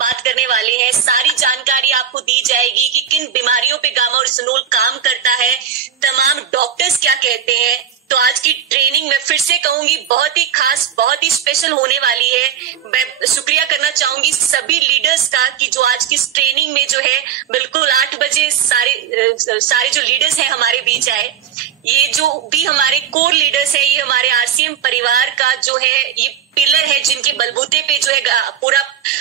बात करने वाले हैं। सारी जानकारी आपको दी जाएगी कि किन बीमारियों पे गामा ओरिजिनोल काम करता है, तमाम डॉक्टर्स क्या कहते हैं। तो आज की ट्रेनिंग मैं फिर से कहूंगी बहुत ही खास, बहुत ही स्पेशल होने वाली है। मैं शुक्रिया करना चाहूंगी सभी लीडर्स का कि जो आज की इस ट्रेनिंग में जो है बिल्कुल 8 बजे सारे जो लीडर्स हैं हमारे बीच आए। ये जो भी हमारे कोर लीडर्स हैं, ये हमारे आरसीएम परिवार का जो है ये पिलर है, जिनके बलबूते पे जो है पूरा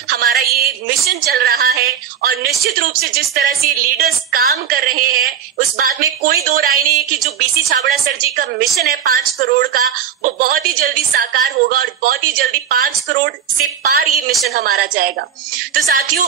हमारा ये मिशन चल रहा है। और निश्चित रूप से जिस तरह से लीडर्स काम कर रहे हैं उस बात में कोई दो राय नहीं है कि जो बीसी छाबड़ा सर जी का मिशन है 5 करोड़ का, वो बहुत ही जल्दी साकार होगा और बहुत ही जल्दी 5 करोड़ से पार ये मिशन हमारा जाएगा। तो साथियों,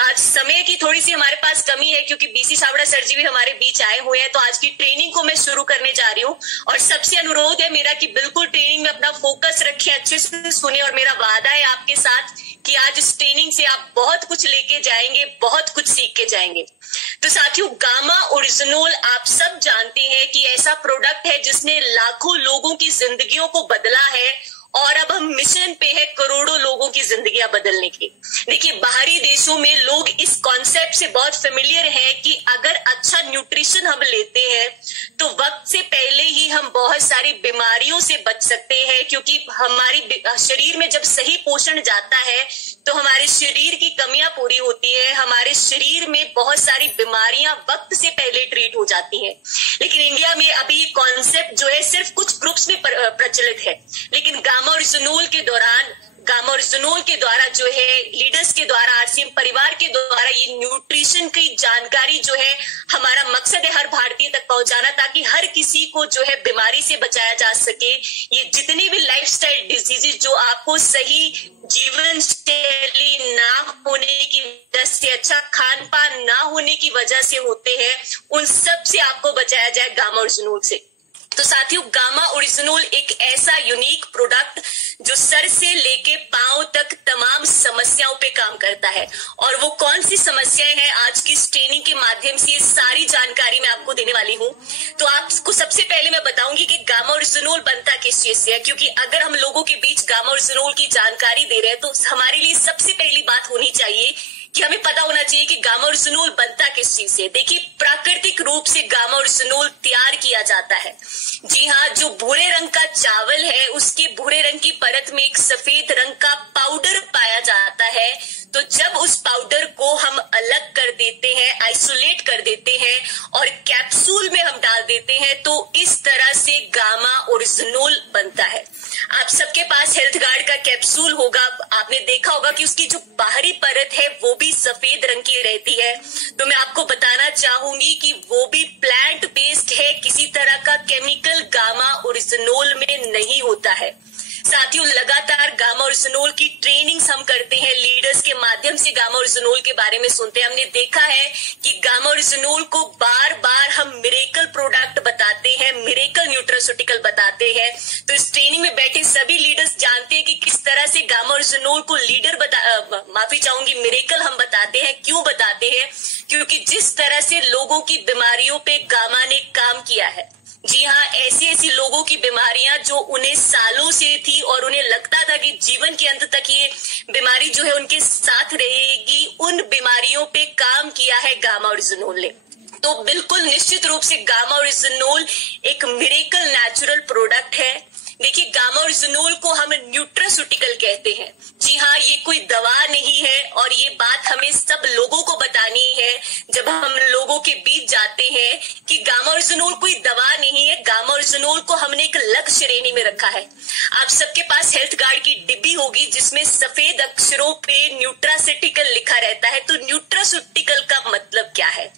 आज समय की थोड़ी सी हमारे पास कमी है क्योंकि बीसी छाबड़ा सर जी भी हमारे बीच आए हुए हैं। तो आज की ट्रेनिंग को मैं शुरू करने जा रही हूँ और सबसे अनुरोध है मेरा कि बिल्कुल ट्रेनिंग में अपना फोकस रखें, अच्छे से सुने। और मेरा वादा है आपके साथ कि आज इस ट्रेनिंग से आप बहुत कुछ लेके जाएंगे, बहुत कुछ सीख के जाएंगे। तो साथियों, गामा ओरिजिनोल आप सब जानते हैं कि ऐसा प्रोडक्ट है जिसने लाखों लोगों की जिंदगियों को बदला है और अब हम मिशन पे है करोड़ों लोगों की जिंदगियां बदलने की। देखिए, बाहरी देशों में लोग इस कॉन्सेप्ट से बहुत फेमिलियर हैं कि अगर अच्छा न्यूट्रिशन हम लेते हैं तो वक्त से पहले ही हम बहुत सारी बीमारियों से बच सकते हैं, क्योंकि हमारी शरीर में जब सही पोषण जाता है तो हमारे शरीर की कमियां पूरी होती है, हमारे शरीर में बहुत सारी बीमारियां वक्त से पहले ट्रीट हो जाती हैं। लेकिन इंडिया में अभी कॉन्सेप्ट जो है सिर्फ कुछ ग्रुप्स में प्रचलित है, लेकिन गामा ओरिजिनोल के द्वारा जो है लीडर्स के द्वारा, आरसीएम परिवार के द्वारा ये न्यूट्रिशन की जानकारी जो है हमारा मकसद है हर भारतीय तक पहुंचाना, ताकि हर किसी को जो है बीमारी से बचाया जा सके। ये जितनी भी लाइफस्टाइल डिजीजेज जो आपको सही जीवन शैली ना होने की वजह से, अच्छा खान पान ना होने की वजह से होते हैं, उन सब से आपको बचाया जाए गामा ओरिजिनोल से। तो साथियों, गामा ओरिजिनोल एक ऐसा यूनिक प्रोडक्ट जो सर से लेके पांव तक तमाम समस्याओं पे काम करता है। और वो कौन सी समस्याएं हैं, आज की इस ट्रेनिंग के माध्यम से ये सारी जानकारी मैं आपको देने वाली हूँ। तो आपको सबसे पहले मैं बताऊंगी कि गामा ओरिजिनोल बनता किस चीज से है, क्योंकि अगर हम लोगों के बीच गामा ओरिजिनोल की जानकारी दे रहे हैं तो हमारे लिए सबसे पहली बात होनी चाहिए कि हमें पता होना चाहिए कि गामा ओरिजिनोल बनता किस चीज से। देखिए, प्राकृतिक रूप से गामा ओरिजिनोल तैयार किया जाता है। जी हाँ, जो भूरे रंग का चावल है उसके भूरे रंग की परत में एक सफेद रंग का पाउडर पाया जाता है। तो जब उस पाउडर को हम अलग कर देते हैं, आइसोलेट कर देते हैं और कैप्सूल में हम डाल देते हैं, तो इस तरह से गामा ओरिजिनोल बनता है। आप सबके पास हेल्थ गार्ड का कैप्सूल होगा, आपने देखा होगा कि उसकी जो बाहरी परत है वो भी सफेद रंग की रहती है। तो मैं आपको बताना चाहूंगी कि वो भी प्लांट बेस्ड है, किसी तरह का केमिकल गामा ओरिजिनोल में नहीं होता है। साथियों, लगातार गामा ओरिजिनोल की ट्रेनिंग्स हम करते हैं, लीडर्स के माध्यम से गामा ओरिजिनोल के बारे में सुनते हैं। हमने देखा है कि गामा ओरिजिनोल को बार बार हम मिरेकल प्रोडक्ट बताते हैं, मिरेकल न्यूट्रास्यूटिकल बताते हैं। तो इस ट्रेनिंग में बैठे सभी लीडर्स जानते हैं कि किस तरह से गामा ओरिजिनोल को मिरेकल हम बताते हैं। क्यों बताते हैं? क्योंकि जिस तरह से लोगों की बीमारियों पे गामा ने काम किया है, जी हाँ, ऐसी लोगों की बीमारियां जो उन्हें सालों से थी और उन्हें लगता था कि जीवन के अंत तक ये बीमारी जो है उनके साथ रहेगी, उन बीमारियों पे काम किया है गामा ओरिजिनोल ने। तो बिल्कुल निश्चित रूप से गामा ओरिजिनोल एक मिरेकल नेचुरल प्रोडक्ट है। देखिए, गामा ओरिजिनोल को हम न्यूट्रास्यूटिकल कहते हैं। जी हाँ, ये कोई दवा नहीं है और ये बात हमें सब लोगों को बतानी है जब हम लोगों के बीच जाते हैं कि गामा ओरिजिनोल कोई दवा नहीं है। गामा ओरिजिनोल को हमने एक लक्ष्य श्रेणी में रखा है। आप सबके पास हेल्थ गार्ड की डिब्बी होगी जिसमें सफेद अक्षरों पे न्यूट्रास्यूटिकल लिखा रहता है। तो न्यूट्रास्यूटिकल का मतलब क्या है?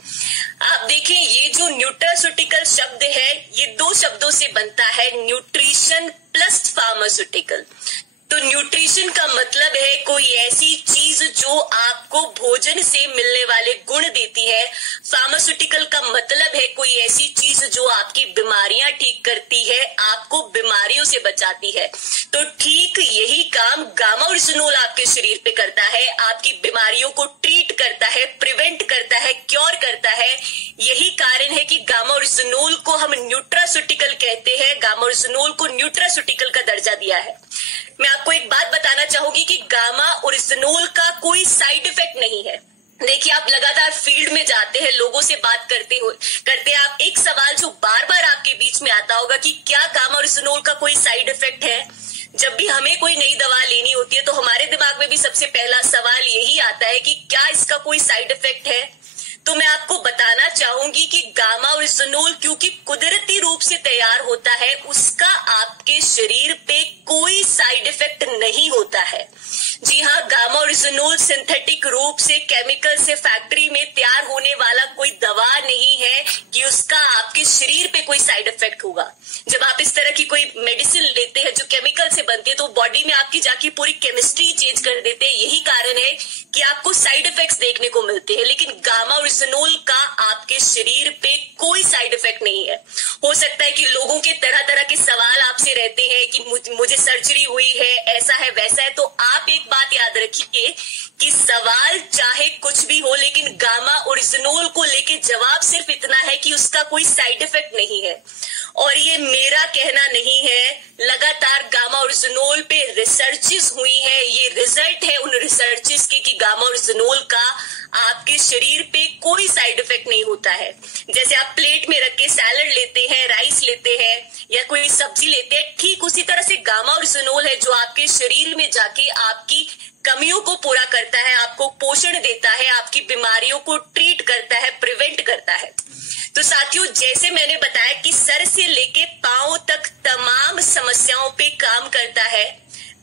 आप देखिए, ये जो न्यूट्रास्यूटिकल शब्द है ये 2 शब्दों से बनता है, न्यूट्रिशन प्लस फार्मास्यूटिकल। तो न्यूट्रिशन का मतलब है कोई ऐसी चीज जो आपको भोजन से मिलने वाले गुण देती है। फार्मास्यूटिकल का मतलब है कोई ऐसी चीज जो आपकी बीमारियां ठीक करती है, आपको बीमारियों से बचाती है। तो ठीक यही काम गामा ओरिजिनोल आपके शरीर पे करता है, आपकी बीमारियों को ट्रीट करता है, प्रिवेंट करता है, क्योर करता है। यही कारण है कि गामा ओरिजिनोल को हम न्यूट्रास्यूटिकल कहते हैं, गामा ओरिजिनोल को न्यूट्रास्यूटिकल का दर्जा दिया है। मैं आपको एक बात बताना चाहूंगी कि गामा ओरिजिनोल का कोई साइड इफेक्ट नहीं है। देखिए, आप लगातार फील्ड में जाते हैं, लोगों से बात करते आप, एक सवाल जो बार बार आपके बीच में आता होगा कि क्या गामा ओरिजिनोल का कोई साइड इफेक्ट है। जब भी हमें कोई नई दवा लेनी होती है तो हमारे दिमाग में भी सबसे पहला सवाल यही आता है कि क्या इसका कोई साइड इफेक्ट है। तो मैं आपको बताना चाहूंगी कि गामा ओरिजिनोल क्योंकि कुदरती रूप से तैयार होता है, उसका आपके शरीर पे कोई साइड इफेक्ट नहीं होता है। जी हाँ, गामा ओरिजिनोल सिंथेटिक रूप से केमिकल से फैक्ट्री में तैयार होने वाला कोई दवा नहीं है कि उसका आपके शरीर पे कोई साइड इफेक्ट होगा। जब आप इस तरह की कोई मेडिसिन लेते हैं जो केमिकल से बनती है तो बॉडी में आपकी जाके पूरी केमिस्ट्री चेंज कर देते हैं। यही कारण है कि आपको साइड इफेक्ट्स देखने को मिलते हैं, लेकिन गामा ओरिजिनोल का आपके शरीर पे कोई साइड इफेक्ट नहीं है। हो सकता है कि लोगों के तरह तरह के सवाल आपसे रहते हैं कि मुझे सर्जरी हुई है, ऐसा है वैसा है, तो आप एक बात याद रखिए कि सवाल चाहे कुछ भी हो, लेकिन गामा ओरिजिनोल को लेके जवाब सिर्फ इतना है कि उसका कोई साइड इफेक्ट नहीं है। और ये मेरा कहना नहीं है, लगातार गामा ओरिजिनोल पे रिसर्चेस हुई है, ये रिजल्ट है उन रिसर्चेस के कि गामा ओरिजिनोल का आपके शरीर पे कोई साइड इफेक्ट नहीं होता है। जैसे आप प्लेट में रख के सैलड लेते हैं, राइस लेते हैं या कोई सब्जी लेते हैं, ठीक उसी तरह से गामा ओरिजिनोल है जो आपके शरीर में जाके आपकी कमियों को पूरा करता है, आपको पोषण देता है, आपकी बीमारियों को ट्रीट करता है, प्रिवेंट करता है। तो साथियों, जैसे मैंने बताया कि सर से लेके पांव तक तमाम समस्याओं पे काम करता है।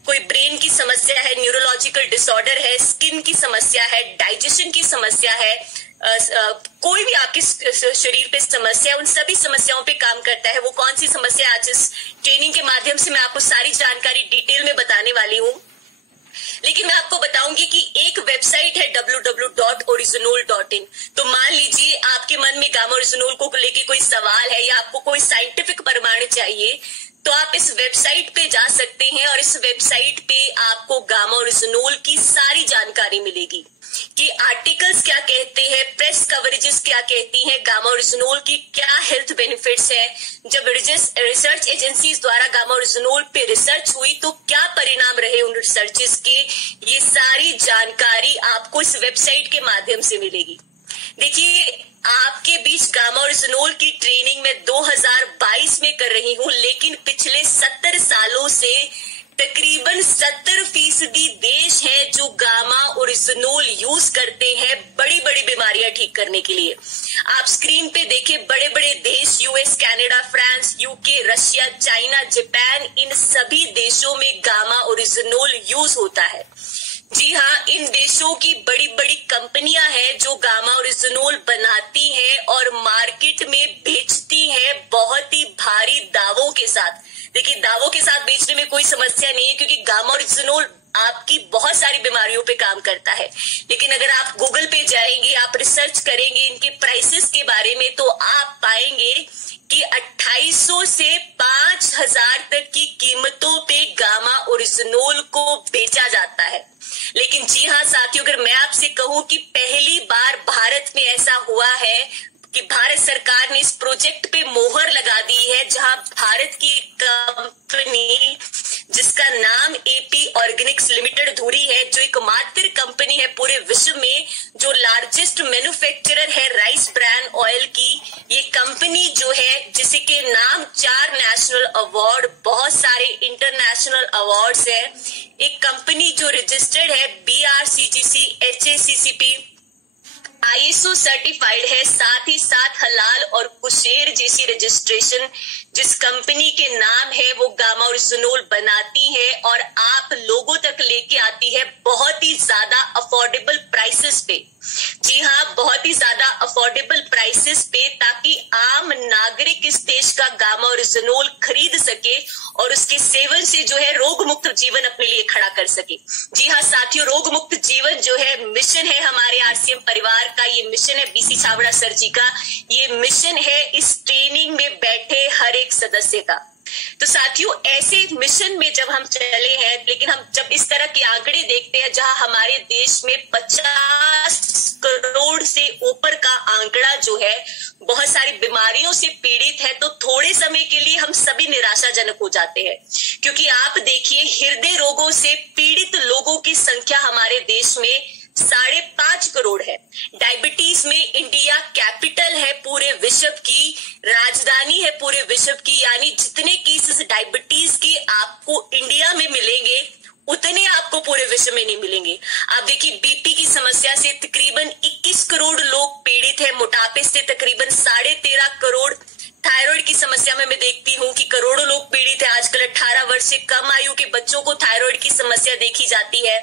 कोई ब्रेन की समस्या है, न्यूरोलॉजिकल डिसऑर्डर है, स्किन की समस्या है, डाइजेशन की समस्या है, कोई भी आपके शरीर पे समस्या, उन सभी समस्याओं पे काम करता है। वो कौन सी समस्या, आज इस ट्रेनिंग के माध्यम से मैं आपको सारी जानकारी डिटेल में बताने वाली हूँ। लेकिन मैं आपको बताऊंगी कि एक वेबसाइट है www.originol.in। तो मान लीजिए आपके मन में गामा ओरिजिनोल को लेके कोई सवाल है या आपको कोई साइंटिफिक प्रमाण चाहिए, तो आप इस वेबसाइट पे जा सकते हैं और इस वेबसाइट पे आपको गामा ओरिजिनोल की सारी जानकारी मिलेगी कि आर्टिकल्स क्या कहते हैं, प्रेस कवरेजेस क्या कहती हैं, गामा ओरिजिनोल की क्या हेल्थ बेनिफिट्स है, जब रिसर्च एजेंसीज द्वारा गामा ओरिजिनोल पे रिसर्च हुई तो क्या परिणाम रहे उन रिसर्चेस के, ये सारी जानकारी आपको इस वेबसाइट के माध्यम से मिलेगी। देखिए, आपके बीच गामा ओरिजिनोल की ट्रेनिंग में 2022 में कर रही हूं, लेकिन पिछले 70 सालों से तकरीबन 70% देश हैं जो गामा ओरिजिनोल यूज करते हैं बड़ी बड़ी बीमारियां ठीक करने के लिए। आप स्क्रीन पे देखें, बड़े बड़े देश US, Canada, France, UK, Russia, China, Japan, इन सभी देशों में गामा ओरिजिनोल यूज होता है। जी हाँ, इन देशों की बड़ी बड़ी कंपनियां हैं जो गामा ओरिजिनोल बनाती हैं और मार्केट में बेचती हैं बहुत ही भारी दावों के साथ। देखिए, दावों के साथ बेचने में कोई समस्या नहीं है क्योंकि गामा ओरिजिनोल आपकी बहुत सारी बीमारियों पे काम करता है। लेकिन अगर आप गूगल पे जाएंगे, आप रिसर्च करेंगे इनके प्राइसेस के बारे में, तो आप पाएंगे कि 2800 से 5000 तक की कीमतों पे गामा ओरिजिनोल को बेचा जाता है। लेकिन जी हाँ साथियों, अगर मैं आपसे कहूं कि पहली बार भारत में ऐसा हुआ है कि भारत सरकार ने इस प्रोजेक्ट पे मोहर लगा दी है, जहां भारत की कंपनी जिसका नाम एपी ऑर्गेनिक्स लिमिटेड धुरी है, जो एकमात्र कंपनी है पूरे विश्व में जो लार्जेस्ट मैन्युफैक्चरर है राइस ब्रान ऑयल की। ये कंपनी जो है जिसके नाम 4 नेशनल अवार्ड, बहुत सारे इंटरनेशनल अवार्ड्स है, एक कंपनी जो रजिस्टर्ड है BRCGC HACCP ISO सर्टिफाइड है, साथ ही साथ हलाल और कुशेर जैसी रजिस्ट्रेशन जिस कंपनी के नाम है वो गामा ओरिजिनोल बनाती है और आप लोगों तक लेके आती है बहुत ही ज्यादा अफोर्डेबल प्राइसेस पे। जी हाँ, बहुत ही ज्यादा अफोर्डेबल प्राइसेस पे, ताकि आम नागरिक इस देश का गामा ओरिजिनोल खरीद सके और उसके सेवन से जो है रोग मुक्त जीवन अपने लिए खड़ा कर सके। जी हाँ साथियों, रोग मुक्त जीवन जो है मिशन है हमारे RCM परिवार का, ये मिशन है BC छाबड़ा सर जी का, ये मिशन है इस ट्रेनिंग में बैठे हर एक सदस्य का। तो साथियों, ऐसे मिशन में जब हम चले हैं, लेकिन हम जब इस तरह के आंकड़े देखते हैं जहां हमारे देश में 50 करोड़ से ऊपर का आंकड़ा जो है बहुत सारी बीमारियों से पीड़ित है, तो थोड़े समय के लिए हम सभी निराशाजनक हो जाते हैं, क्योंकि आप देखिए हृदय रोगों से पीड़ित लोगों की संख्या हमारे देश में 5.5 करोड़ है। डायबिटीज में इंडिया कैपिटल है, पूरे विश्व की राजधानी है पूरे विश्व की, यानी जितने केसेस डायबिटीज के आपको इंडिया में मिलेंगे उतने आपको पूरे विश्व में नहीं मिलेंगे। आप देखिए बीपी की समस्या से तकरीबन 21 करोड़ लोग पीड़ित है, मोटापे से तकरीबन 13.5 करोड़, थायराइड की समस्या में मैं देखती हूँ कि करोड़ों लोग पीड़ित है। आजकल 18 वर्ष से कम आयु के बच्चों को थायराइड की समस्या देखी जाती है।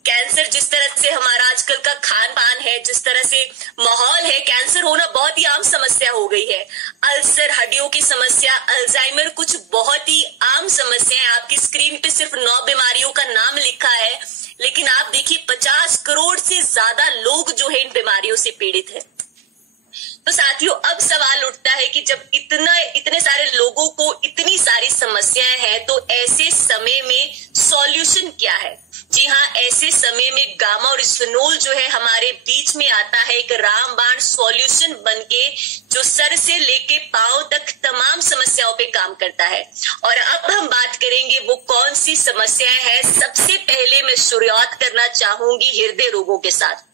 कैंसर, जिस तरह से हमारा आजकल का खान पान है, जिस तरह से माहौल है, कैंसर होना बहुत ही आम समस्या हो गई है। अल्सर, हड्डियों की समस्या, अल्जाइमर, कुछ बहुत ही आम समस्या है। आपकी स्क्रीन पे सिर्फ 9 बीमारियों का नाम लिखा है, लेकिन आप देखिए 50 करोड़ से ज्यादा लोग जो है इन बीमारियों से पीड़ित है। तो साथियों, अब सवाल उठता है कि जब इतने सारे लोगों को इतनी सारी समस्याएं हैं, तो ऐसे समय में सॉल्यूशन क्या है? जी हाँ, ऐसे समय में गामा ओरिजिनोल जो है हमारे बीच में आता है, एक रामबाण सॉल्यूशन बनके जो सर से लेके पांव तक तमाम समस्याओं पे काम करता है। और अब हम बात करेंगे वो कौन सी समस्याएं हैं। सबसे पहले मैं शुरुआत करना चाहूंगी हृदय रोगों के साथ।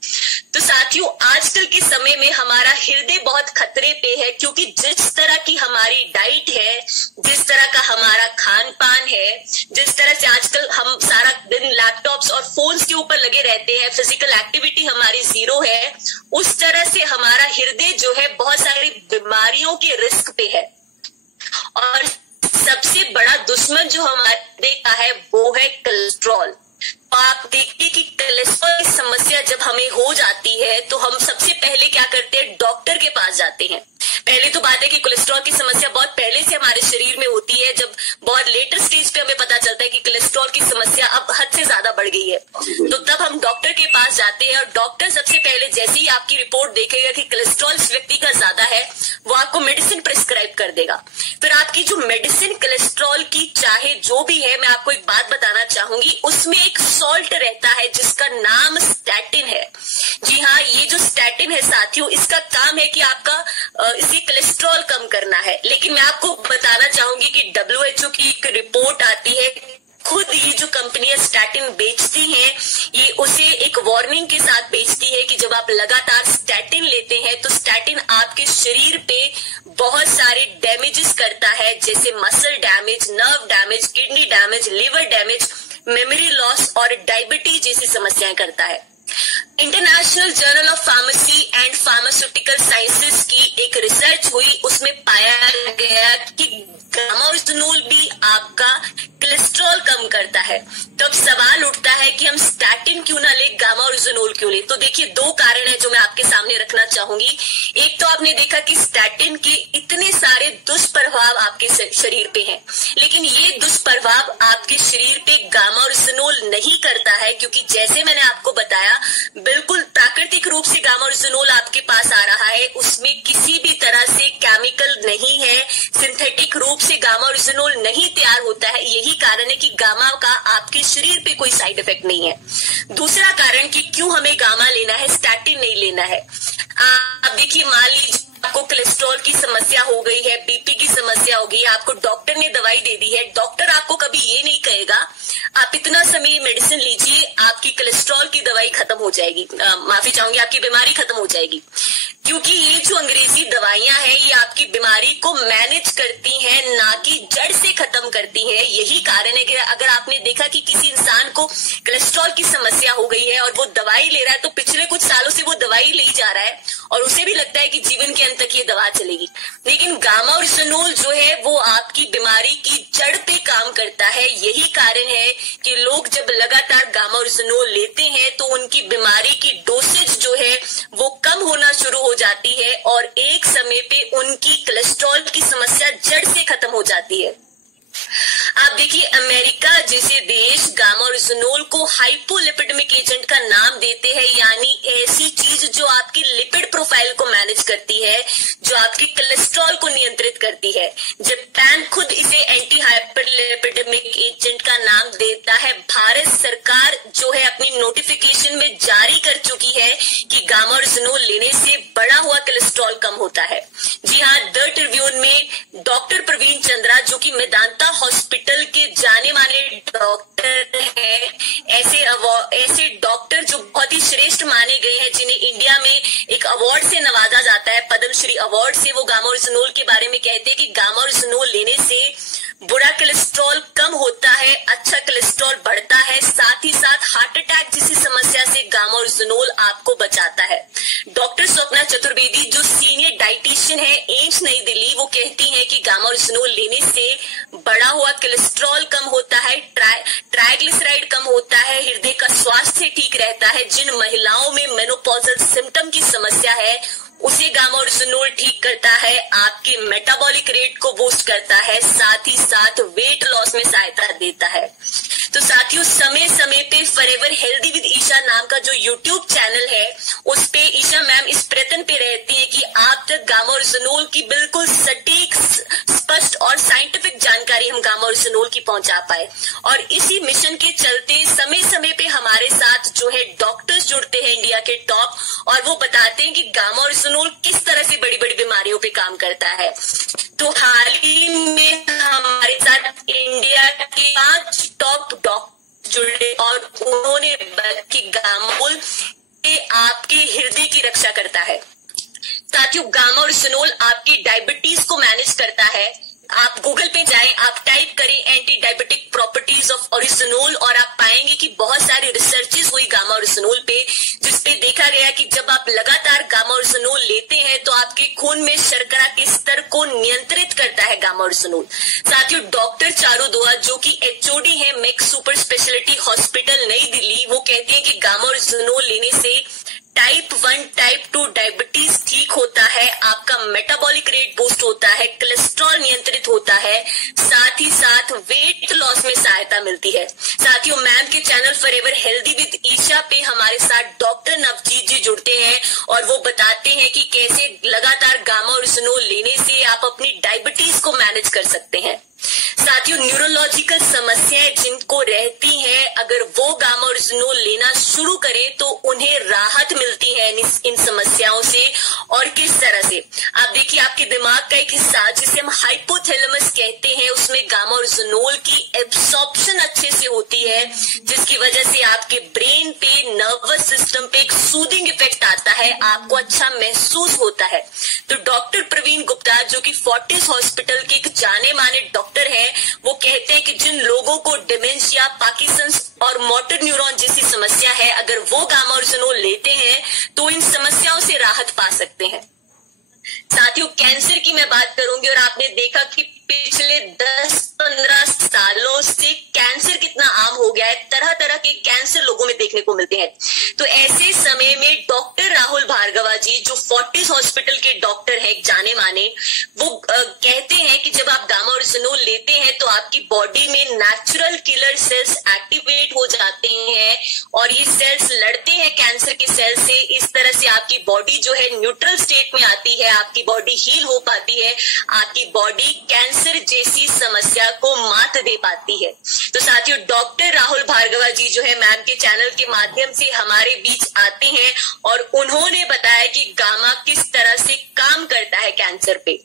तो साथियों, आजकल के समय में हमारा हृदय बहुत खतरे पे है, क्योंकि जिस तरह की हमारी डाइट है, जिस तरह का हमारा खान पान है, जिस तरह से आजकल हम सारा दिन लैपटॉप्स और फोन्स के ऊपर लगे रहते हैं, फिजिकल एक्टिविटी हमारी जीरो है, उस तरह से हमारा हृदय जो है बहुत सारी बीमारियों के रिस्क पे है। और सबसे बड़ा दुश्मन जो हमारे का है वो है कोलेस्ट्रॉल। आप देखिए कि कोलेस्ट्रॉल की समस्या जब हमें हो जाती है तो हम सबसे पहले क्या करते हैं, डॉक्टर के पास जाते हैं। पहले तो बात है कि कोलेस्ट्रॉल की समस्या बहुत पहले से हमारे शरीर में होती है, जब बहुत लेटर स्टेज पे हमें पता चलता है कि कोलेस्ट्रॉल की समस्या अब हद से ज्यादा बढ़ गई है, तो तब हम डॉक्टर के पास जाते हैं। और डॉक्टर सबसे पहले जैसे ही आपकी रिपोर्ट देखेगा कि कोलेस्ट्रॉल इस व्यक्ति का ज्यादा है, वो आपको मेडिसिन प्रिस्क्राइब कर देगा। फिर आपकी जो मेडिसिन कोलेस्ट्रॉल की चाहे जो भी है, मैं आपको एक बात बताना चाहूंगी, उसमें एक सॉल्ट रहता है जिसका नाम स्टैटिन है। जी हाँ, ये जो स्टैटिन है साथियों, इसका काम है कि आपका इसी कोलेस्ट्रॉल कम करना है। लेकिन मैं आपको बताना चाहूंगी कि WHO की एक रिपोर्ट आती है, खुद ये जो कंपनियां स्टैटिन बेचती हैं, ये उसे एक वार्निंग के साथ बेचती है कि जब आप लगातार स्टैटिन लेते हैं तो स्टैटिन आपके शरीर पे बहुत सारे डैमेजेस करता है, जैसे muscle damage, nerve damage, kidney damage, liver damage, memory loss और डायबिटीज जैसी समस्याएं करता है। International journal of pharmacy and pharmaceutical sciences की एक रिसर्च हुई, उसमें पाया गया कि गामा ओरिजिनोल भी आपका कोलेस्ट्रॉल कम करता है। तो अब सवाल उठता है कि हम स्टैटिन क्यों ना ले, गामा ओरिजिनोल क्यों ले? तो देखिए 2 कारण है जो मैं आपके सामने रखना चाहूंगी। एक तो आपने देखा कि स्टैटिन के इतने सारे दुष्प्रभाव आपके शरीर पे हैं, लेकिन ये दुष्प्रभाव आपके शरीर पे गामा ओरिजिनोल नहीं करता है, क्योंकि जैसे मैंने आपको बताया बिल्कुल प्राकृतिक रूप से गामा ओरिजिनोल आपके पास आ रहा है, उसमें किसी भी तरह से केमिकल नहीं है, सिंथेटिक रूप से गामा ओरिजिनोल नहीं तैयार होता है। यही कारण है कि गामा का आपके शरीर पे कोई साइड इफेक्ट नहीं है। दूसरा कारण कि क्यों हमें गामा लेना है, स्टैटिन नहीं लेना है। आप देखिए, मान लीजिए आपको कोलेस्ट्रॉल की समस्या हो गई है, बीपी की समस्या हो गई है, आपको डॉक्टर ने दवाई दे दी है। डॉक्टर आपको कभी ये नहीं कहेगा आप इतना समय मेडिसिन लीजिए, आपकी कोलेस्ट्रॉल की दवाई खत्म हो जाएगी, माफी चाहूंगी, आपकी बीमारी खत्म हो जाएगी। क्योंकि ये जो अंग्रेजी दवाइयां हैं, ये आपकी बीमारी को मैनेज करती हैं, ना कि जड़ से खत्म करती हैं। यही कारण है कि अगर आपने देखा कि किसी इंसान को कोलेस्ट्रॉल की समस्या हो गई है और वो दवाई ले रहा है, तो पिछले कुछ सालों से वो दवाई ले जा रहा है और उसे भी लगता है कि जीवन के अंत तक ये दवा चलेगी। लेकिन गामा ओरिजिनोल जो है वो आपकी बीमारी की जड़ पे काम करता है। यही कारण है कि लोग जब लगातार गामा ओरिजिनोल लेते हैं तो उनकी बीमारी की डोसेज जो है वो कम होना शुरू हो जाती है और एक समय पे उनकी कोलेस्ट्रॉल की समस्या जड़ से खत्म हो जाती है। आप देखिए, अमेरिका जैसे देश गामा ओरिजिनोल को हाइपोलिपिडेमिक एजेंट का नाम देते हैं, यानी ऐसी चीज जो आपकी लिपिड प्रोफाइल को मैनेज करती है, जो आपकी कोलेस्ट्रॉल को नियंत्रित करती है। जापान खुद इसे एंटी हाइपोलिपिडेमिक एजेंट का नाम देता है। भारत सरकार जो है अपनी नोटिफिकेशन में जारी कर कर चुकी है कि गामा ओरिजिनोल लेने से बढ़ा हुआ कोलेस्ट्रॉल कम होता है। जी हाँ, द ट्रिब्यून में डॉक्टर प्रवीण चंद्रा, जो कि मेदांता हॉस्पिटल के जाने माने डॉक्टर हैं, ऐसे डॉक्टर जो बहुत ही श्रेष्ठ माने गए हैं, जिन्हें इंडिया में एक अवार्ड से नवाजा जाता है, पद्मश्री अवार्ड से, वो गामा ओरिजिनोल के बारे में कहते हैं कि गामा ओरिजिनोल लेने से बुरा कोलेस्ट्रॉल कम होता है, अच्छा कोलेस्ट्रॉल बढ़ता है, साथ ही साथ हार्ट अटैक जैसी समस्या से गामा ओरिजिनोल आपको बचाता है। डॉक्टर स्वप्ना चतुर्वेदी, जो सीनियर डाइटिशियन है एम्स नई दिल्ली, वो कहती हैं कि गामा ओरिजिनोल लेने से बढ़ा हुआ कोलेस्ट्रॉल कम होता है, ट्राइग्लिसराइड कम होता है, हृदय का स्वास्थ्य ठीक रहता है। जिन महिलाओं में मेनोपॉजल सिम्टम की समस्या है उसे गामा ओरिजिनोल ठीक करता है, आपके मेटाबॉलिक रेट को बूस्ट करता है, साथ ही साथ वेट लॉस में सहायता देता है। तो साथियों, समय समय पे फॉरएवर हेल्दी विद ईशा नाम का जो यूट्यूब चैनल है, उस पे ईशा मैम इस प्रयत्न पे रहती है कि आप तक गामा ओरिजिनोल की बिल्कुल सटीक, स्पष्ट और साइंटिफिक जानकारी हम गामा ओरिजिनोल की पहुंचा पाए। और इसी मिशन के चलते समय समय पे हमारे साथ जो है डॉक्टर्स जुड़ते हैं इंडिया के टॉप, और वो बताते हैं कि गामा ओरिजिनोल किस तरह से बड़ी बड़ी बीमारियों पे काम करता है। तो हाल ही में हमारे साथ इंडिया के 5 टॉप डॉक्टर जुड़े और उन्होंने कि गामा ओरिजिनोल आपके हृदय की रक्षा करता है। साथियों, गामा ओरिजिनोल आपकी डायबिटीज को मैनेज करता है। आप गूगल पे जाएं, आप टाइप करें एंटी डायबिटिक प्रॉपर्टीज ऑफ ओरिजिनोल, और आप पाएंगे कि बहुत सारी रिसर्चेस हुई गामा ओरिजिनोल पे, जिसपे देखा गया कि जब आप लगातार गामा ओरिजिनोल लेते हैं तो आपके खून में शर्करा के स्तर को नियंत्रित करता है गामा ओरिजिनोल। साथियों, डॉक्टर चारू दुआ, जो कि एचओडी है मैक्स सुपर स्पेशलिटी हॉस्पिटल नई दिल्ली, वो कहते हैं कि गामा ओरिजिनोल लेने से टाइप 1 टाइप 2 डायबिटीज ठीक होता है, आपका मेटाबॉलिक रेट बूस्ट होता है, कोलेस्ट्रॉल नियंत्रित होता है, साथ ही साथ वेट लॉस में सहायता मिलती है। साथियों, मैम के channel forever healthy with Isha पे हमारे साथ डॉक्टर नवजीत जी जुड़ते हैं और वो बताते हैं कि कैसे लगातार गामा ओरिजिनोल लेने से आप अपनी डायबिटीज को मैनेज कर सकते हैं। साथियों, न्यूरोलॉजिकल समस्याएं जिनको रहती हैं, अगर वो गामा ओरिजिनोल लेना शुरू करें तो उन्हें राहत मिलती है इन समस्याओं से। और किस तरह से, आप देखिए, आपके दिमाग का एक हिस्सा जिसे हम हाइपोथैलेमस कहते हैं, उसमें गामा ओरिजिनोल की एब्सॉर्प्शन अच्छे से होती है, जिसकी वजह से आपके ब्रेन पे, नर्वस सिस्टम पे एक सूदिंग इफेक्ट आता है, आपको अच्छा महसूस होता है। तो डॉक्टर प्रवीण गुप्ता, जो कि फोर्टिस हॉस्पिटल के एक जाने माने डॉक्टर हैं, वो कहते हैं कि जिन लोगों को डिमेंशिया, पार्किंसंस और मोटर न्यूरॉन जैसी समस्या है, अगर वो गामा ओरिजिनोल लेते हैं तो इन समस्याओं से राहत पा सकते हैं। साथियों, कैंसर की मैं बात करूंगी, और आपने देखा कि पिछले 10-15 सालों से कैंसर कितना आम हो गया है, तरह तरह के कैंसर लोगों में देखने को मिलते हैं। तो ऐसे समय में डॉक्टर राहुल भार्गवा जी, जो फोर्टिस हॉस्पिटल के डॉक्टर हैं, जाने माने, वो कहते हैं कि जब आप गामा ओरिजिनोल लेते हैं तो आपकी बॉडी में नेचुरल किलर सेल्स एक्टिवेट हो जाते हैं और ये सेल्स लड़ते हैं कैंसर के सेल से। इस तरह से आपकी बॉडी जो है न्यूट्रल स्टेट में आती है, आपकी बॉडी हील हो पाती है, आपकी बॉडी कैंसर जैसी समस्या को मात दे पाती है। तो साथियों, डॉक्टर राहुल भार्गवा जी जो है मैम के चैनल के माध्यम से हमारे बीच आते हैं और उन्होंने बताया कि गामा किस तरह से काम करता है कैंसर पे।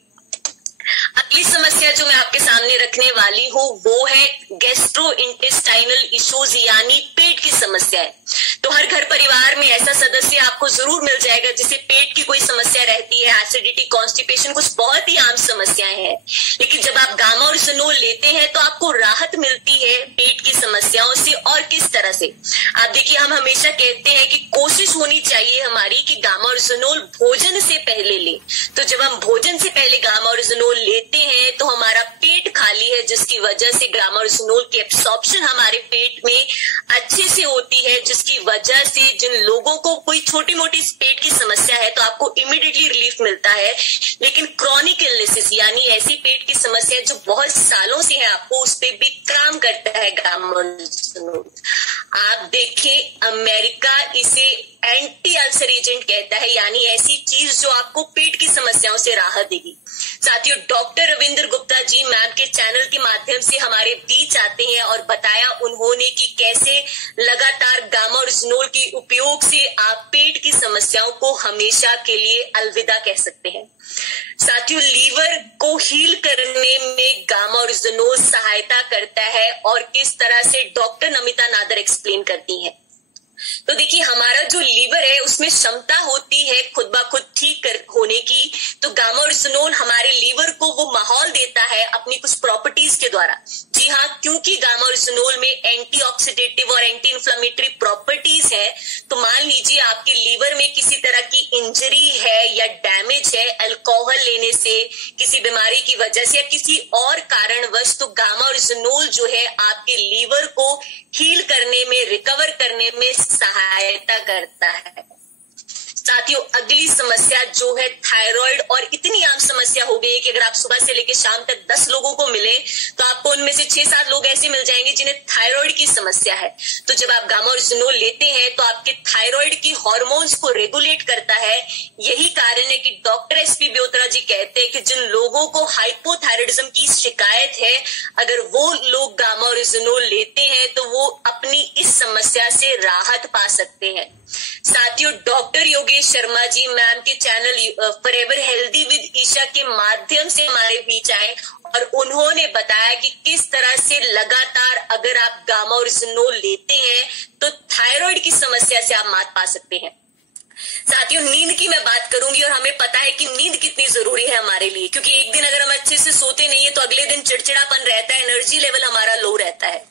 अगली समस्या जो मैं आपके सामने रखने वाली हूँ वो है गैस्ट्रोइंटेस्टाइनल इश्यूज, यानी पेट की समस्या है। तो हर घर परिवार में ऐसा सदस्य आपको जरूर मिल जाएगा जिसे पेट की कोई समस्या रहती है, एसिडिटी, कॉन्स्टिपेशन, कुछ बहुत ही आम समस्याएं हैं। लेकिन जब आप गामा ओरिजिनोल लेते हैं तो आपको राहत मिलती है पेट की समस्याओं से। और किस तरह से, आप देखिए, हम हमेशा कहते हैं कि कोशिश होनी चाहिए हमारी कि गामा ओरिजिनोल भोजन से पहले लें। तो जब हम भोजन से पहले गामा ओरिजिनोल लेते हैं तो हमारा पेट खाली है, जिसकी वजह से गामा ओरिजिनोल की एब्सॉर्प्शन हमारे पेट में अच्छे से होती है, जिसकी वजह से जिन लोगों को कोई छोटी मोटी पेट की समस्या है तो आपको इमीडिएटली रिलीफ मिलता है। लेकिन क्रॉनिक इलनेसेस, यानी ऐसी पेट की समस्या जो बहुत सालों से है, आपको उस पर भी काम करता है गामा ओरिजिनोल। आप देखें, अमेरिका इसे एंटी अल्सर एजेंट कहता है, यानी ऐसी चीज जो आपको पेट की समस्याओं से राहत देगी। साथियों, डॉक्टर रविंद्र गुप्ता जी मैम के चैनल के माध्यम से हमारे बीच आते हैं और बताया उन्होंने कि कैसे लगातार गामा ओरिजिनोल के उपयोग से आप पेट की समस्याओं को हमेशा के लिए अलविदा कह सकते हैं। साथियों, लीवर को हील करने में गामा ओरिजिनोल सहायता करता है और किस तरह से डॉक्टर नमिता नादर एक्सप्लेन करती हैं। तो देखिए, हमारा जो लीवर है उसमें क्षमता होती है खुद ब खुद ठीक होने की। तो गामा ओरिजिनोल हमारे लीवर को वो माहौल देता है अपनी कुछ प्रॉपर्टीज के द्वारा। जी हाँ, क्योंकि गामा ओरिजिनोल में एंटीऑक्सीडेटिव और एंटी इन्फ्लेमेटरी प्रॉपर्टीज है, तो मान लीजिए आपके लीवर में किसी तरह की इंजरी है या डैमेज है अल्कोहल लेने से, किसी बीमारी की वजह से या किसी और कारणवश, तो गामा ओरिजिनोल जो है आपके लीवर को हील करने में, रिकवर करने में सहायता करता है। साथियों, अगली समस्या जो है थायराइड, और इतनी आम समस्या हो गई है कि अगर आप सुबह से लेकर शाम तक 10 लोगों को मिले तो आपको उनमें से 6-7 लोग ऐसे मिल जाएंगे जिन्हें थायराइड की समस्या है। तो जब आप गामा ओरिजिनोल लेते हैं तो आपके थायराइड की हार्मोन्स को रेगुलेट करता है। यही कारण है कि डॉक्टर एसपी ब्योत्रा जी कहते हैं कि जिन लोगों को हाइपोथायराइडिज्म की शिकायत है, अगर वो लोग गामा ओरिजिनोल लेते हैं तो वो अपनी इस समस्या से राहत पा सकते हैं। साथियों, डॉक्टर योगेश शर्मा जी मैम के channel forever healthy with Isha के माध्यम से हमारे बीच आए और उन्होंने बताया कि किस तरह से लगातार अगर आप गामा ओरिजिनोल लेते हैं तो थायराइड की समस्या से आप मात पा सकते हैं। साथियों, नींद की मैं बात करूंगी और हमें पता है कि नींद कितनी जरूरी है हमारे लिए, क्योंकि एक दिन अगर हम अच्छे से सोते नहीं है तो अगले दिन चिड़चिड़ापन रहता है, एनर्जी लेवल हमारा लो रहता है।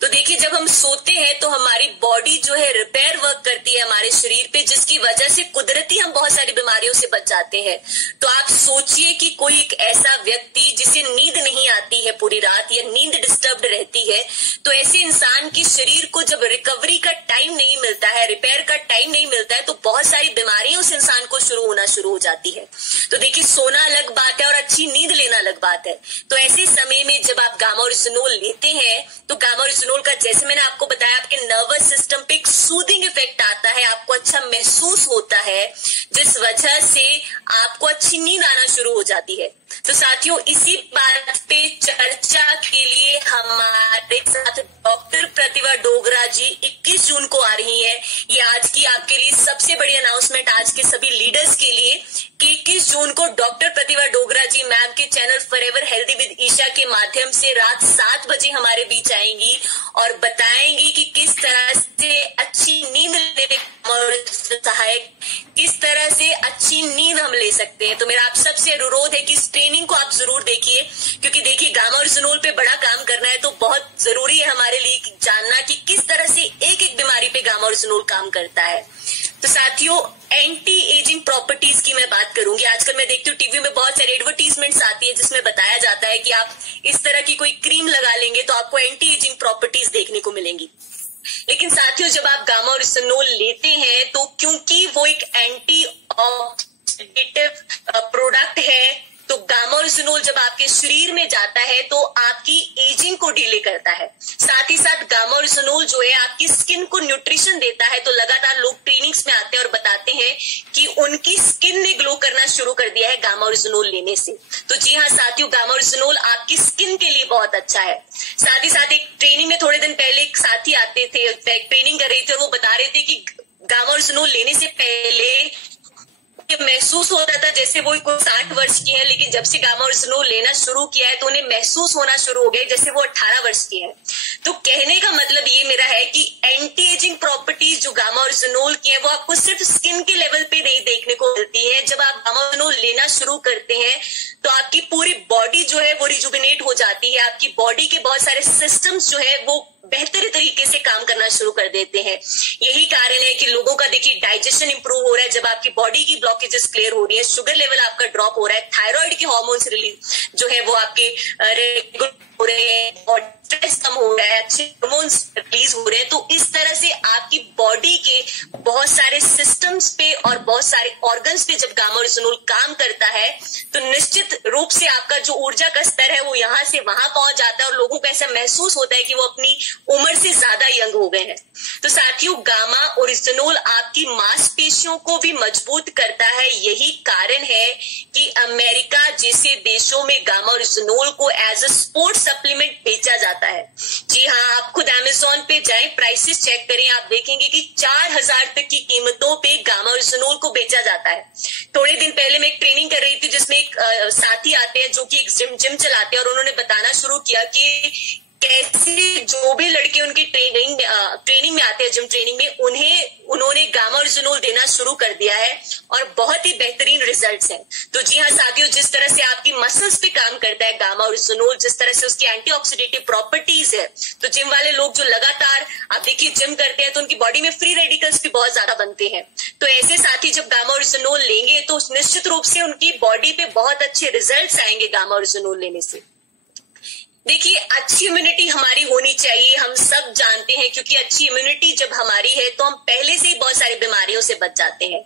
तो देखिए, जब हम सोते हैं तो हमारी बॉडी जो है रिपेयर वर्क करती है हमारे शरीर पे, जिसकी वजह से कुदरती हम बहुत सारी बीमारियों से बच जाते हैं। तो आप सोचिए कि कोई एक ऐसा व्यक्ति जिसे नींद नहीं आती है पूरी रात या नींद डिस्टर्ब्ड रहती है, तो ऐसे इंसान के शरीर को जब रिकवरी का टाइम नहीं मिलता है, रिपेयर का टाइम नहीं मिलता है, तो बहुत सारी बीमारियां उस इंसान को शुरू हो जाती है। तो देखिए, सोना अलग बात है और अच्छी नींद लेना अलग बात है। तो ऐसे समय में जब आप गामा ओरिजिनोल लेते हैं तो गामा ओरिजिनोल का, जैसे मैंने आपको बताया, आपके नर्वस सिस्टम पे एक सूदिंग इफेक्ट आता है, आपको अच्छा महसूस होता है, जिस वजह से आपको अच्छी नींद आना शुरू हो जाती है। तो साथियों, इसी बात पे चर्चा के लिए हमारे साथ डॉक्टर प्रतिभा डोगरा जी 21 जून को आ रही है। ये आज की आपके लिए सबसे बड़ी अनाउंसमेंट, आज के सभी लीडर्स के लिए, कि 21 जून को डॉक्टर प्रतिभा डोगरा जी मैम के channel forever healthy with Isha के माध्यम से रात 7 बजे हमारे बीच आएंगी और बताएंगी कि किस तरह से अच्छी नींद लेने और सहायक, किस तरह से अच्छी नींद हम ले सकते हैं। तो मेरा आप सबसे अनुरोध है कि इस ट्रेनिंग को आप जरूर देखिए, क्योंकि देखिए, गामा ओरिजिनोल पे बड़ा काम करना है तो बहुत जरूरी है हमारे लिए जानना कि किस तरह से एक एक बीमारी पे गामा ओरिजिनोल काम करता है। तो साथियों, एंटी एजिंग प्रॉपर्टीज की मैं बात करूंगी। आजकल मैं देखती हूँ टीवी में बहुत सारी एडवर्टीजमेंट्स आती है जिसमें बताया जाता है कि आप इस तरह की कोई क्रीम लगा लेंगे तो आपको एंटी एजिंग प्रॉपर्टीज देखने को मिलेंगी। लेकिन साथियों, जब आप गामा ओरिजिनोल लेते हैं तो क्योंकि वो एक एंटी ऑक्सीडेटिव प्रोडक्ट है, तो गामा ओरिजिनोल जब आपके शरीर में जाता है तो आपकी एजिंग को डिले करता है। साथ ही साथ गामा ओरिजिनोल जो है आपकी स्किन को न्यूट्रिशन देता है। तो लगातार लोग ट्रेनिंग्स में आते हैं और बताते हैं कि उनकी स्किन ने ग्लो करना शुरू कर दिया है गामा ओरिजिनोल लेने से। तो जी हाँ साथियों, गामा ओरिजिनोल आपकी स्किन के लिए बहुत अच्छा है। साथ ही साथ एक ट्रेनिंग में थोड़े दिन पहले एक साथी आते थे, ट्रेनिंग कर रही थी, और वो बता रहे थे कि गामा ओरिजिनोल लेने से पहले महसूस होता था जैसे वो कोई 60 वर्ष की है, लेकिन जब से गामा ओरिजिनोल लेना शुरू किया है तो उन्हें महसूस होना शुरू हो गया जैसे वो 18 वर्ष की है। तो कहने का मतलब ये मेरा है कि एंटी एजिंग प्रॉपर्टीज जो गामा ओरिजिनोल की है वो आपको सिर्फ स्किन के लेवल पे नहीं देखने को मिलती है। जब आप गामा ओरिजिनोल लेना शुरू करते हैं तो आपकी पूरी बॉडी जो है वो रिजुविनेट हो जाती है, आपकी बॉडी के बहुत सारे सिस्टम्स जो है वो बेहतर तरीके से काम करना शुरू कर देते हैं। यही कारण है कि लोगों का देखिए डाइजेशन इंप्रूव हो रहा है, जब आपकी बॉडी की ब्लॉकेजेस क्लियर हो रही है, शुगर लेवल आपका ड्रॉप हो रहा है, थायराइड के हार्मोन्स रिलीज जो है वो आपके रेगुलर हो रहे हैं और स्ट्रेस कम हो रहा है, अच्छे हार्मोन्स रिलीज हो रहे हैं, तो इस तरह से आपकी बॉडी के बहुत सारे सिस्टम्स पे और बहुत सारे ऑर्गन्स पे जब गामा ओरिजिनोल काम करता है तो निश्चित रूप से आपका जो ऊर्जा का स्तर है वो यहाँ से वहां पहुंच जाता है और लोगों को ऐसा महसूस होता है कि वो अपनी उम्र से ज्यादा यंग हो गए हैं। तो साथियों, गामा ओरिजिनोल आपकी मांसपेशियों को भी मजबूत करता है। यही कारण है कि अमेरिका जैसे देशों में गामा ओरिजिनोल को एज अ स्पोर्ट सप्लीमेंट बेचा जाता है। जी हाँ, आप खुद अमेज़न पे जाएं, प्राइसेस चेक करें, आप देखेंगे कि 4000 तक की कीमतों पे गामा ओरिजिनोल को बेचा जाता है। थोड़े दिन पहले मैं एक ट्रेनिंग कर रही थी जिसमें एक साथी आते हैं जो कि एक जिम चलाते हैं और उन्होंने बताना शुरू किया कि कैसे जो भी लड़के उनकी ट्रेनिंग में आते हैं, जिम ट्रेनिंग में, उन्होंने गामा ओरिजिनोल देना शुरू कर दिया है और बहुत ही बेहतरीन रिजल्ट्स हैं। तो जी हाँ साथियों, जिस तरह से आपकी मसल्स पे काम करता है गामा ओरिजिनोल, जिस तरह से उसकी एंटीऑक्सीडेटिव प्रॉपर्टीज है, तो जिम वाले लोग जो लगातार आप देखिए जिम करते हैं तो उनकी बॉडी में फ्री रेडिकल्स भी बहुत ज्यादा बनते हैं। तो ऐसे साथी जब गामा ओरिजिनोल लेंगे तो निश्चित रूप से उनकी बॉडी पे बहुत अच्छे रिजल्ट्स आएंगे गामा ओरिजिनोल लेने से। देखिए, अच्छी इम्यूनिटी हमारी होनी चाहिए, हम सब जानते हैं, क्योंकि अच्छी इम्यूनिटी जब हमारी है तो हम पहले से ही बहुत सारी बीमारियों से बच जाते हैं।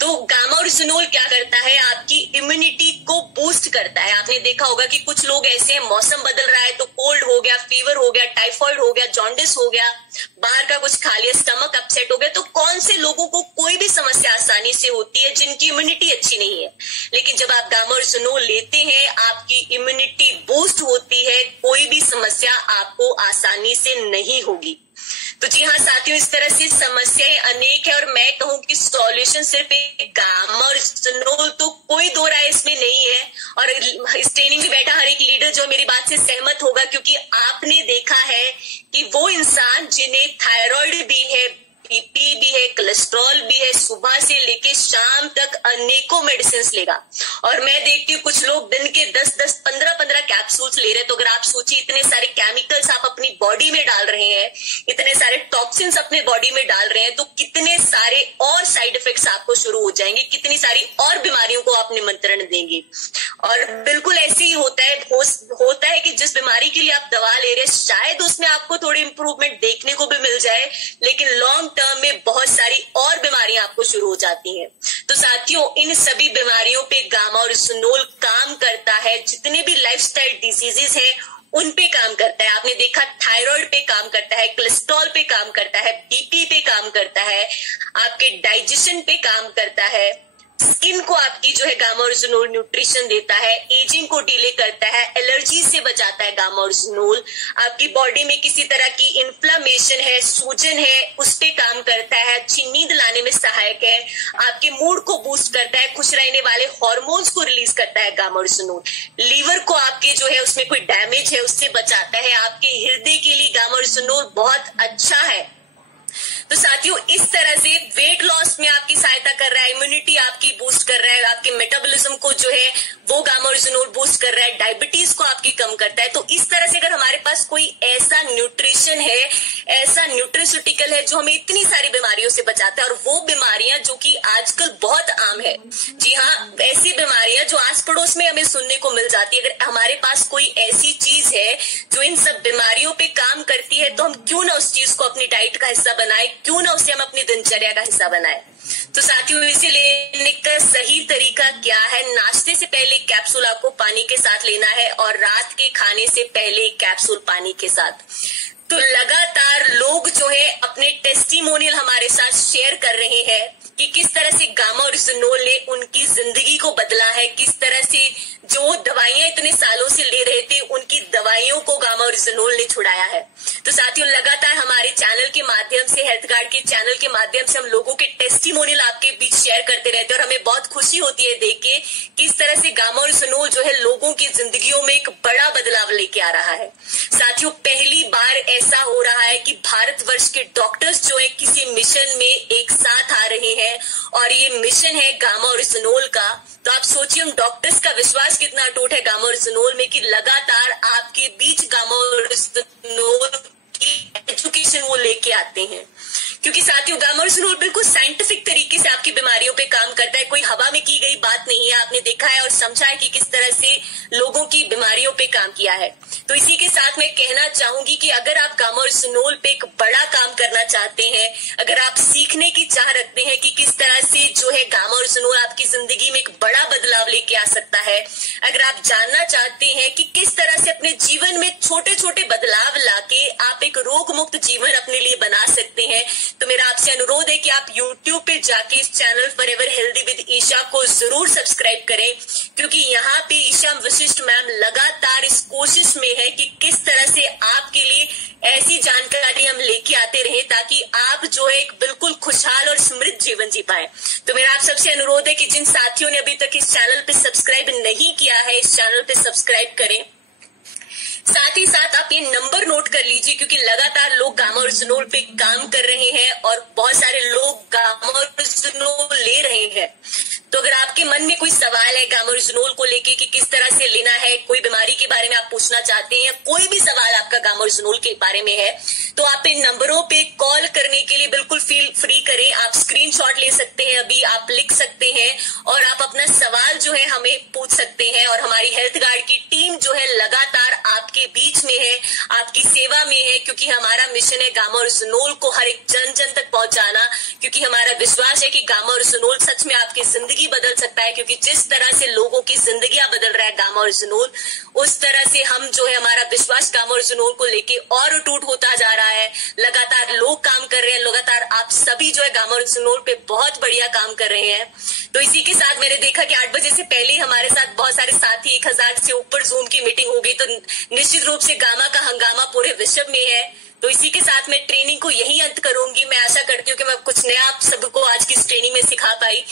तो गामा ओरिजिनोल क्या करता है, आपकी इम्यूनिटी को बूस्ट करता है। आपने देखा होगा कि कुछ लोग ऐसे हैं, मौसम बदल रहा है तो कोल्ड हो गया, फीवर हो गया, टाइफाइड हो गया, जॉन्डिस हो गया, बाहर का कुछ खा लिया, स्टमक अपसेट हो गया। तो कौन से लोगों को कोई भी समस्या आसानी से होती है जिनकी इम्यूनिटी अच्छी नहीं है, लेकिन जब आप गामा ओरिजिनोल लेते हैं आपकी इम्यूनिटी बूस्ट होती है, कोई भी समस्या आपको आसानी से नहीं होगी। तो जी हाँ साथियों, इस तरह से समस्याएं अनेक है और मैं कहूं कि सॉल्यूशन सिर्फ एक गामा ओरिजिनोल, तो कोई दो राय इसमें नहीं है। और इस ट्रेनिंग में बैठा हर एक लीडर जो मेरी बात से सहमत होगा, क्योंकि आपने देखा है कि वो इंसान जिन्हें थायराइड भी है, बीपी भी है, कोलेस्ट्रॉल भी है, सुबह से लेके शाम तक अनेकों मेडिसिन लेगा। और मैं देखती हूँ कुछ लोग दिन के 10-10, 15-15 कैप्सूल्स ले रहे हैं। तो अगर आप सोचिए, इतने सारे केमिकल्स आप अपनी बॉडी में डाल रहे हैं, इतने सारे टॉक्सिन्स अपने बॉडी में डाल रहे हैं, तो कितने सारे और साइड इफेक्ट्स आपको शुरू हो जाएंगे, कितनी सारी और बीमारियों को आप निमंत्रण देंगे। और बिल्कुल ऐसे ही होता है कि जिस बीमारी के लिए आप दवा ले रहे हैं शायद उसमें आपको थोड़ी इंप्रूवमेंट देखने को भी मिल जाए, लेकिन लॉन्ग टर्म में बहुत सारी और बीमारियां आपको शुरू हो जाती हैं। तो साथियों, इन सभी बीमारियों पे गामा ओरिजिनोल काम करता है। जितने भी लाइफस्टाइल डिजीजेस हैं उन पे काम करता है। आपने देखा थायराइड पे काम करता है, कोलेस्ट्रॉल पे काम करता है, बीपी पे काम करता है, आपके डाइजेशन पे काम करता है, स्किन को आपकी जो है गामा ओरिजिनोल न्यूट्रिशन देता है, एजिंग को डिले करता है, एलर्जी से बचाता है गामा ओरिजिनोल, आपकी बॉडी में किसी तरह की इन्फ्लामेशन है, सूजन है, उस पे काम करता है, अच्छी नींद लाने में सहायक है, आपके मूड को बूस्ट करता है, खुश रहने वाले हार्मोन्स को रिलीज करता है गामा ओरिजिनोल, लीवर को आपके जो है उसमें कोई डैमेज है उससे बचाता है, आपके हृदय के लिए गामा ओरिजिनोल बहुत अच्छा है। तो साथियों, इस तरह से वेट लॉस में आपकी सहायता कर रहा है, इम्यूनिटी आपकी बूस्ट कर रहा है, आपके मेटाबॉलिज्म को जो है वो गामा ओरिजिनोल बूस्ट कर रहा है, डायबिटीज को आपकी कम करता है। तो इस तरह से अगर हमारे पास कोई ऐसा न्यूट्रिशन है, ऐसा न्यूट्रिस्यूटिकल है जो हमें इतनी सारी बीमारियों से बचाता है, और वो बीमारियां जो कि आजकल बहुत आम है, जी हाँ, ऐसी बीमारियां जो आस पड़ोस में हमें सुनने को मिल जाती है, अगर हमारे पास कोई ऐसी चीज है जो इन सब बीमारियों पे काम करती है तो हम क्यों ना उस चीज को अपनी डाइट का हिस्सा बनाए, क्यों ना उसे हम अपनी दिनचर्या का हिस्सा बनाए। तो साथियों, इसे लेने का सही तरीका क्या है? नाश्ते से पहले कैप्सूल आपको पानी के साथ लेना है और रात के खाने से पहले कैप्सूल पानी के साथ। तो लगातार लोग जो है अपने टेस्टिमोनियल हमारे साथ शेयर कर रहे हैं कि किस तरह से गामा ओरिजिनोल ने उनकी जिंदगी को बदला है, किस तरह से जो दवाइयां इतने सालों से ले रहे थे उनकी दवाइयों को गामा ओरिजिनोल ने छुड़ाया है। तो साथियों, लगातार हमारे चैनल के माध्यम से, हेल्थ गार्ड के चैनल के माध्यम से हम लोगों के टेस्टिमोनियल आपके बीच शेयर करते रहते हैं और हमें बहुत खुशी होती है देख के किस तरह से गामा ओरिजिनोल जो है लोगों की जिंदगियों में एक बड़ा बदलाव लेके आ रहा है। साथियों, पहली बार ऐसा हो रहा है कि भारतवर्ष के डॉक्टर्स जो है किसी मिशन में एक साथ आ रहे हैं और ये मिशन है गामा ओरिजिनोल का। तो आप सोचिए, उन डॉक्टर्स का विश्वास कितना अटूट है गामा ओरिजिनोल में कि लगातार आपके बीच गामा ओरिजिनोल की एजुकेशन वो लेके आते हैं। क्योंकि साथियों, गामा ओरिजिनोल बिल्कुल साइंटिफिक तरीके से आपकी बीमारियों पे पे काम करता है, कोई हवा में की गई बात नहीं है। आपने देखा है और समझा है कि किस तरह से लोगों की बीमारियों पे काम किया है। तो इसी के साथ मैं कहना चाहूंगी कि अगर आप गामा और ज़ोनोल पे एक बड़ा काम करना चाहते हैं, अगर आप सीखने की चाह रखते हैं कि किस तरह से जो है गामा और ज़ोनोल आपकी जिंदगी में एक बड़ा बदलाव लेके आ सकता है, अगर आप जानना चाहते हैं कि किस तरह से अपने जीवन में छोटे छोटे बदलाव लाके आप एक रोग मुक्त जीवन अपने लिए बना सकते हैं, तो मेरा आपसे अनुरोध है कि आप YouTube पे जाके इस channel forever healthy with Isha को जरूर सब्सक्राइब करें, क्योंकि यहाँ पे ईशा वशिष्ठ मैम लगातार इस कोशिश में है कि किस तरह से आपके लिए ऐसी जानकारी हम लेके आते रहे ताकि आप जो है एक बिल्कुल खुशहाल और समृद्ध जीवन जी पाए। तो मेरा आप सबसे अनुरोध है कि जिन साथियों ने अभी तक इस चैनल पे सब्सक्राइब नहीं किया है, इस चैनल पे सब्सक्राइब करें। साथ ही साथ आप ये नंबर नोट कर लीजिए, क्योंकि लगातार लोग गामा और ज़ोनोल पे काम कर रहे हैं और बहुत सारे लोग गामा और ज़ोनोल ले रहे हैं। तो अगर आपके मन में कोई सवाल है गामा और ज़ोनोल को लेके कि किस तरह से लेना है, कोई बीमारी के बारे में आप पूछना चाहते हैं, कोई भी सवाल आपका गामा और ज़ोनोल के बारे में है, तो आप इन नंबरों पे कॉल करने के लिए बिल्कुल फील फ्री करें। आप स्क्रीनशॉट ले सकते हैं, अभी आप लिख सकते हैं और आप अपना सवाल जो है हमें पूछ सकते हैं। और हमारी हेल्थ गार्ड की टीम जो है लगातार आपके बीच में है, आपकी सेवा में है, क्योंकि हमारा मिशन है गामा और ज़ोनोल को हर एक जन जन तक पहुंचाना, क्योंकि हमारा विश्वास है कि गामा और ज़ोनोल सच में आपकी जिंदगी बदल सकता है। क्योंकि जिस तरह से लोगों की जिंदगियां बदल रहा है गामा और ज़ोनोल, उस तरह से हम जो है हमारा विश्वास गामा और ज़ोनोल को लेके और अटूट होता जा रहा है। लगातार लोग काम कर रहे हैं, लगातार आप सभी जो है गामा और ज़ोनोल पे बहुत बढ़िया काम कर रहे हैं। तो इसी के साथ मैंने देखा कि 8 बजे से पहले हमारे साथ बहुत सारे साथी 1000 से ऊपर जूम की मीटिंग हो गई, तो निश्चित रूप से गामा का हंगामा पूरे विश्व में है। तो इसी के साथ मैं ट्रेनिंग को यही अंत करूंगी। मैं आशा करती हूँ कि मैं कुछ नया आप सबको आज की इस ट्रेनिंग में सिखा पाई।